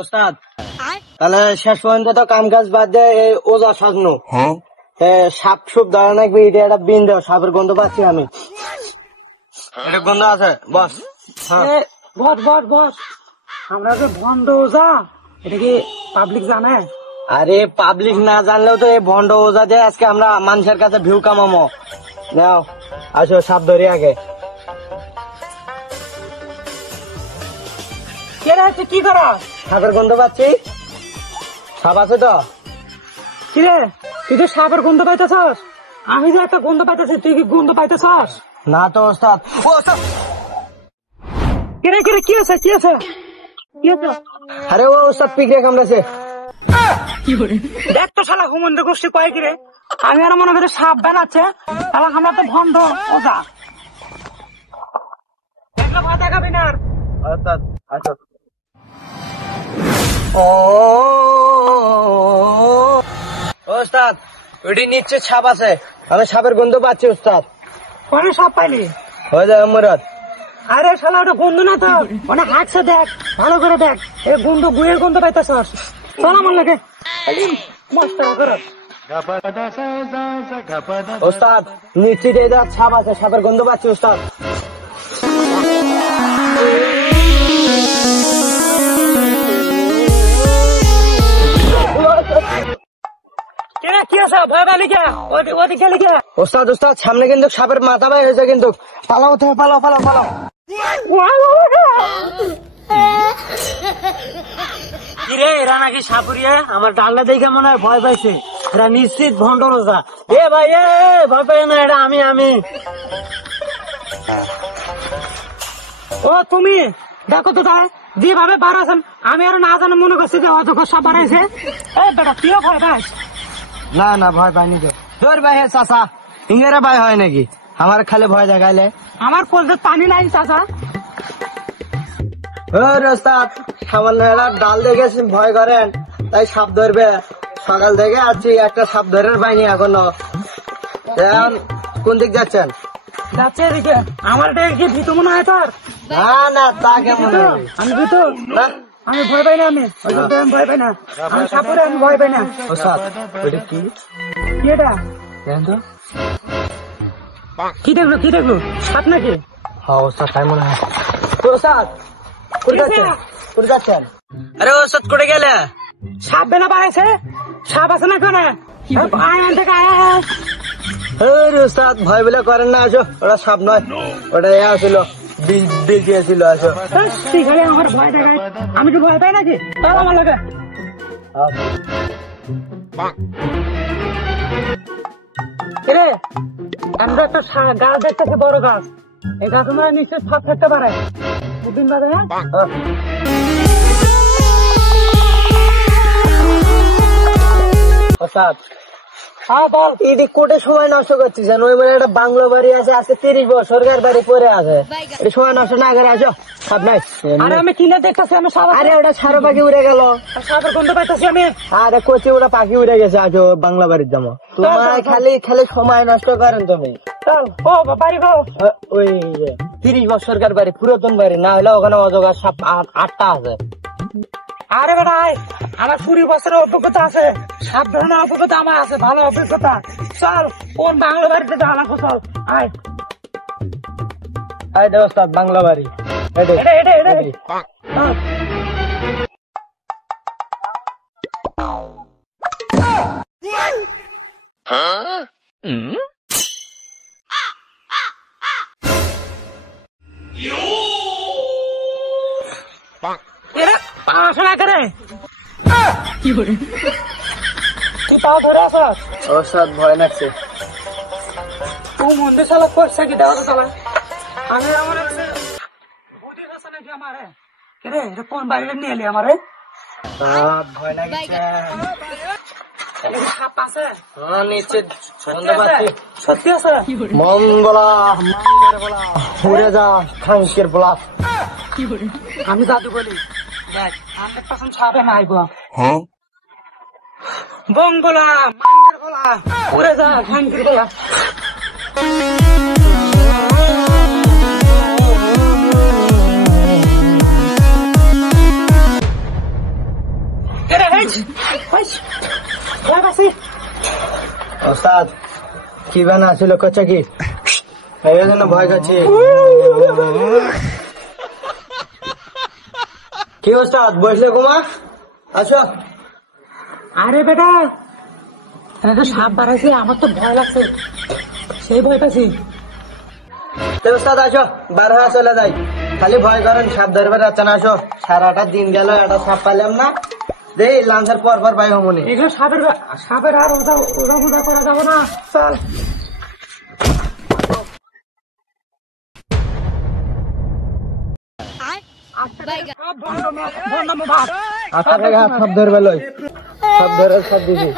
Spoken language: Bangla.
ওস্তাদ তাহলে শেষ পর্যন্ত তো কাম কাজ বাদ দিয়ে এই ওজা সাজনো সাপ সুপ ধরে নাকি এটা একটা বিন দেও, সাপের গন্ধ পাচ্ছি আমি। এটা গন্ধ আছে বস। বস বস বস, আমরা যে ভন্ড ওজা, এটা কি পাবলিক জানে? আরে পাবলিক না জানলেও তো এই ভন্ড ওজা দিয়ে আজকে আমরা মানুষের কাছে ভিউ কামামো। নাও আসো, সাপ ধরি আগে। কি করা? সাপের গন্ধ পাচ্ছি। সাপ আছে তো? কিরে তুই তো সাপের গন্ধ পাইতেছস, আমি যে একটা গন্ধ পাইতেছি, তুই কি গন্ধ পাইতেছস? না তো ওস্তাদ। কিরে কিরে কি আছে কি আছে কি আছে? আরে ও ওস্তাদ পিঁপড়ে কামড়েছে। দেখ তো শালা হুমন্দ গোষ্ঠী কয় কিরে, আমি আর মনে করি সাপ বেড়াচ্ছে, শালা আমরা তো ভন্ড ওজা। একটা ভাতা খাবি না আর? ওস্তাদ আসো। ওস্তাদ ওইটি নিচ্ছে সাপ আছে, আমি সাপের গন্ধ পাচ্ছি ওস্তাদ। কোন সাপ পাইলি? হয়ে যায় মরাদ। আরে শালা ওটা গন্ধ না তো, অনেক হাঁকছে, দেখ ভালো করে দেখ, এই গন্ধ গুয়ের গন্ধ পাইতেছস। চল আমার লাগে মস্তারা করো। ওস্তাদ নিশ্চিত এই দেখ সাপ আছে, সাপের গন্ধ পাচ্ছি ওস্তাদ। কি আছে ভয় পালি কে? ওদিক গেলি কে? ওস্তাদ ওস্তাদ সামনে কিন্তু সাপের মাথা বাই হয়েছে, কিন্তু পালাও থেকে পালাও পালাও পালাও। কিরে এরা নাকি সাপুরিয়া, আমার ডাল্লা দেখে মনে হয় ভয় পাইছে, এরা নিশ্চিত ভন্ড রোজা। এ ভাই এ ভয় পাই না, এটা আমি। ও তুমি দেখো তো তাই যেভাবে বাড়াছেন, আমি আর না জানো মনে করছি যে অযোগ্য সাপ বাড়াইছে। এই বেটা তুইও ভয় পাস? না না ভয় পাইনি তো। তোর ভাই হে চাচা ইংরেরা ভাই হয় নাকি? আমার খালি ভয় দেখাইলে। আমার কলজে পানি নাই চাচা। ওস্তাদ সামান্য একটা ডাল দেখেছি ভয় করেন, তাই সাপ ধরবে। সকাল থেকে আছি একটা সাপ ধরার পাইনি এখনো। এখন কোন দিক যাচ্ছেন? যাচ্ছে এদিকে। আমার এটা কি ভীত মনে হয় তোর? না না তা কেমন? আমি ভীত না আমি ভয় পাই না, আমি ভয় পাই না, আমি সাপুরে আমি ভয় পাই না। ওস্তাদ ওইটা কি? কি এটা? দেখেন তো। কি দেখলো সাপ নাকি? হ্যাঁ ওস্তাদ তাই মনে হয়। ওস্তাদ কোথায় যাচ্ছেন? কোথায় যাচ্ছেন? আরে ওস্তাদ কোথায় গেলে? সাপ বেলা বাড়াইছে, সাপ আছে না কেন? ওস্তাদ ভয় বলে করেন না, আসো। ওটা সাপ নয়, ওটা আসছিল বিল দিয়েছিল। আসো। আমার ভয় দেখায়, আমি কি ভয় পাই নাকি? আমার লাগে রে, আমরা একটা গাছ দেখতেছি, বড় গাছ। এই গাছ আমরা নিশ্চয় সাপ থাকতে পারে। দুদিন বাদে ওস্তাদ হ্যাঁ বল। এটি কোটে সময় নষ্ট করছিস, ওই মানে একটা বাংলো বাড়ি আছে, আজকে 30 বছর সরকার বাড়ি পরে আছে। এটা সময় নষ্ট না করে আসো। সাপ নাই। আরে আমি কিনে দেখতেছি, আমি সাপ। আরে ওটা সারো পাখি উড়ে গেল। সাপের গন্ধ পাইতেছি আমি। আরে কচি ওটা পাখি উড়ে গেছে। আসো বাংলা বাড়ির যাবো। তোমার খালি খালি সময় নষ্ট করেন তুমি। চল ও বাড়ি গো। ওই 30 বছর সরকার বাড়ি, পুরাতন বাড়ি না হলে ওখানে অজগর সাপ 8টা আছে। আরে বেটা আমার 20 বছরের অভিজ্ঞতা আছে, সাপ ধরনের অভিজ্ঞতা আমার আছে, ভালো অভিজ্ঞতা। চল কোন বাংলা বাড়িতে যাওয়া লাগবো, চল আয়। ওস্তাদ বাংলা বাড়ি পড়াশোনা করে তুই পাও ধরে আস। ওস্তাদ ভয় লাগছে। তুই মন্দির চালা করছে কি দেওয়া তো চালা। আমি আমার বুদ্ধি আছে নাকি আমার? রে এটা কোন বাড়িতে নিয়ে এলি আমারে? ভয় লাগছে। সাপ আছে? হ্যাঁ নিশ্চিত শুনতে পাচ্ছি। সত্যি আছে? মন বলা মাঙ্গের বলা উড়ে যা খাঙ্কের বলা। আমি জাদু বলি, দেখ 100% সাপে নাই গো। বঙ্গলা মাঙ্গের বলা উড়ে যা খাঙ্কের বলা। ওস্তাদ কি বানা ছিল কচ্ছা কি এই জন্য ভয় করছি কি ওস্তাদ বসলে ঘুমা আচ্ছা আরে বেটা একটা সাপ বাড়াইছে আমার তো ভয় লাগছে সেই ভয় পাচ্ছি তো ওস্তাদ আসো বার হয়ে চলে যাই খালি ভয় করেন সাপ ধরবে যাচ্ছে না আসো সারাটা দিন গেল একটা সাপ পাইলাম না দেই লাঞ্চের পর পর ভাই হমনি এগুলো সাপের আর ওটা ওটা মোটা করা যাবে না চল আচ্ছা সব ধরবে লই সব ধরে সব দিবি